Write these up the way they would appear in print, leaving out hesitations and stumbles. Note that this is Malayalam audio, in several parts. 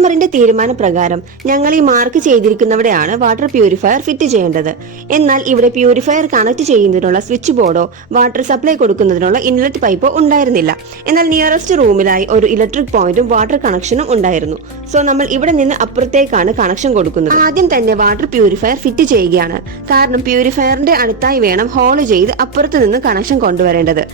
കസ്റ്റമറിന്റെ തീരുമാനപ്രകാരം ഞങ്ങൾ ഈ മാർക്ക് ചെയ്തിരിക്കുന്നവിടെയാണ് വാട്ടർ പ്യൂരിഫയർ ഫിറ്റ് ചെയ്യേണ്ടത്. എന്നാൽ ഇവിടെ പ്യൂരിഫയർ കണക്ട് ചെയ്യുന്നതിനുള്ള സ്വിച്ച് ബോർഡോ വാട്ടർ സപ്ലൈ കൊടുക്കുന്നതിനുള്ള ഇൻലെറ്റ് പൈപ്പോ ഉണ്ടായിരുന്നില്ല. എന്നാൽ നിയറസ്റ്റ് റൂമിലായി ഒരു ഇലക്ട്രിക് പോയിന്റും വാട്ടർ കണക്ഷനും ഉണ്ടായിരുന്നു. സോ നമ്മൾ ഇവിടെ നിന്ന് അപ്പുറത്തേക്കാണ് കണക്ഷൻ കൊടുക്കുന്നത്. ആദ്യം തന്നെ വാട്ടർ പ്യൂരിഫയർ ഫിറ്റ് ചെയ്യുകയാണ്. കാരണം പ്യൂരിഫയറിന്റെ അടുത്തായി വേണം ഹോൾ ചെയ്ത് അപ്പുറത്ത് നിന്ന് കണക്ഷൻ കൊണ്ടുവരേണ്ടത്.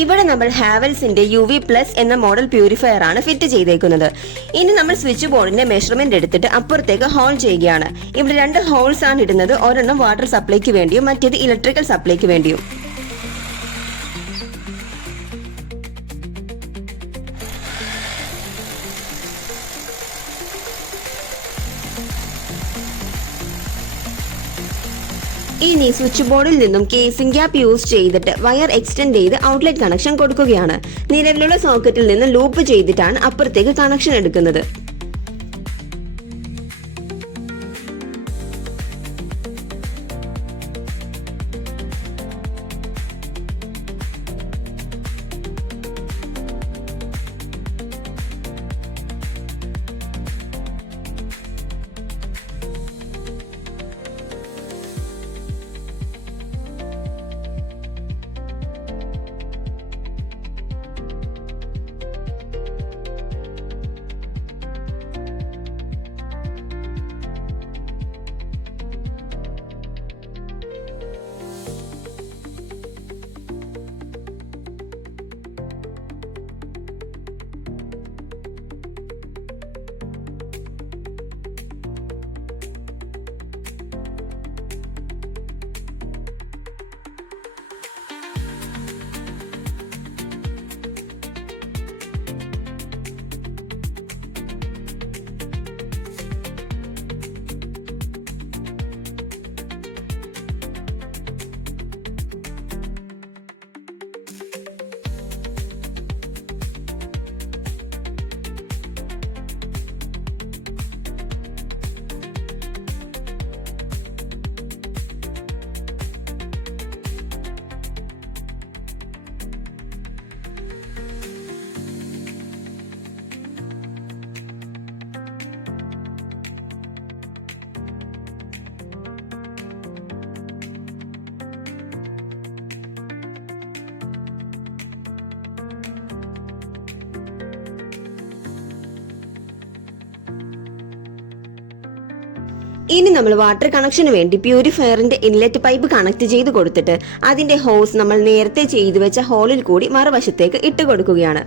ഇവിടെ നമ്മൾ ഹാവൽസിന്റെ UV+ എന്ന മോഡൽ പ്യൂരിഫയർ ആണ് ഫിറ്റ് ചെയ്തേക്കുന്നത്. ഇനി നമ്മൾ സ്വിച്ച് ബോർഡിന്റെ മെഷർമെന്റ് എടുത്തിട്ട് അപ്പുറത്തേക്ക് ഹോൾ ചെയ്യുകയാണ്. ഇവിടെ 2 ഹോൾസ് ആണ് ഇടുന്നത്. ഒരെണ്ണം വാട്ടർ സപ്ലൈക്ക് വേണ്ടിയും മറ്റേത് ഇലക്ട്രിക്കൽ സപ്ലൈക്ക് വേണ്ടിയും. ഇനി സ്വിച്ച് ബോർഡിൽ നിന്നും കേസിംഗ് ഗ്യാപ്പ് യൂസ് ചെയ്തിട്ട് വയർ എക്സ്റ്റെൻഡ് ചെയ്ത് ഔട്ട്ലെറ്റ് കണക്ഷൻ കൊടുക്കുകയാണ്. നിലവിലുള്ള സോക്കറ്റിൽ നിന്ന് ലൂപ്പ് ചെയ്തിട്ടാണ് അപ്പുറത്തേക്ക് കണക്ഷൻ എടുക്കുന്നത്. ഇനി നമ്മൾ വാട്ടർ കണക്ഷന് വേണ്ടി പ്യൂരിഫയറിന്റെ ഇൻലെറ്റ് പൈപ്പ് കണക്ട് ചെയ്ത് കൊടുത്തിട്ട് അതിന്റെ ഹോസ് നമ്മൾ നേരത്തെ ചെയ്തു വെച്ച ഹോളിൽ കൂടി മറുവശത്തേക്ക് ഇട്ട് കൊടുക്കുകയാണ്.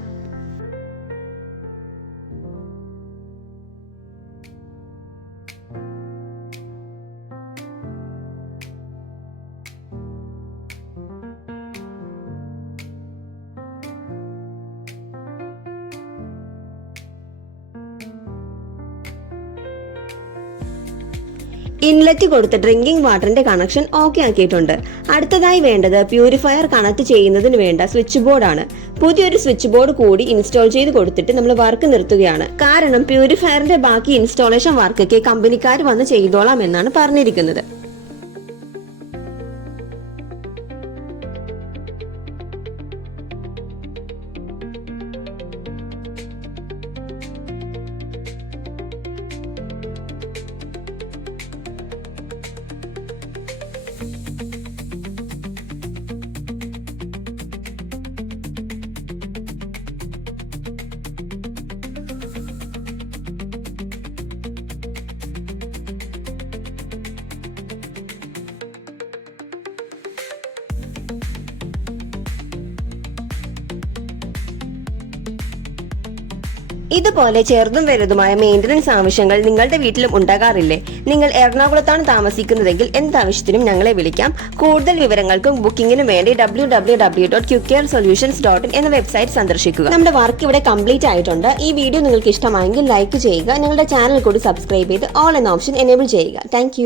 ഇൻലെറ്റ് കൊടുത്ത ഡ്രിങ്കിംഗ് വാട്ടറിന്റെ കണക്ഷൻ ഓക്കെ ആക്കിയിട്ടുണ്ട്. അടുത്തതായി വേണ്ടത് പ്യൂരിഫയർ കണക്ട് ചെയ്യുന്നതിന് വേണ്ട സ്വിച്ച് ബോർഡ് ആണ്. പുതിയൊരു സ്വിച്ച് ബോർഡ് കൂടി ഇൻസ്റ്റാൾ ചെയ്ത് കൊടുത്തിട്ട് നമ്മൾ വർക്ക് നിർത്തുകയാണ്. കാരണം പ്യൂരിഫയറിന്റെ ബാക്കി ഇൻസ്റ്റാളേഷൻ വർക്കൊക്കെ കമ്പനിക്കാർ വന്ന് ചെയ്തോളാം എന്നാണ് പറഞ്ഞിരിക്കുന്നത്. ഇതുപോലെ ചെറുതും വലുതുമായ മെയിൻ്റനൻസ് ആവശ്യങ്ങൾ നിങ്ങളുടെ വീട്ടിലും ഉണ്ടാകാറില്ലേ? നിങ്ങൾ എറണാകുളത്താണ് താമസിക്കുന്നതെങ്കിൽ എന്താവശ്യത്തിനും ഞങ്ങളെ വിളിക്കാം. കൂടുതൽ വിവരങ്ങൾക്കും ബുക്കിംഗിനും വേണ്ടി www.quickcaresolutions.in എന്ന വെബ്സൈറ്റ് സന്ദർശിക്കുക. നമ്മുടെ വർക്ക് ഇവിടെ കംപ്ലീറ്റ് ആയിട്ടുണ്ട്. ഈ വീഡിയോ നിങ്ങൾക്ക് ഇഷ്ടമായെങ്കിൽ ലൈക്ക് ചെയ്യുക. ഞങ്ങളുടെ ചാനൽ കൂടി സബ്സ്ക്രൈബ് ചെയ്ത് ഓൾ എന്ന ഓപ്ഷൻ എനേബിൾ ചെയ്യുക. താങ്ക്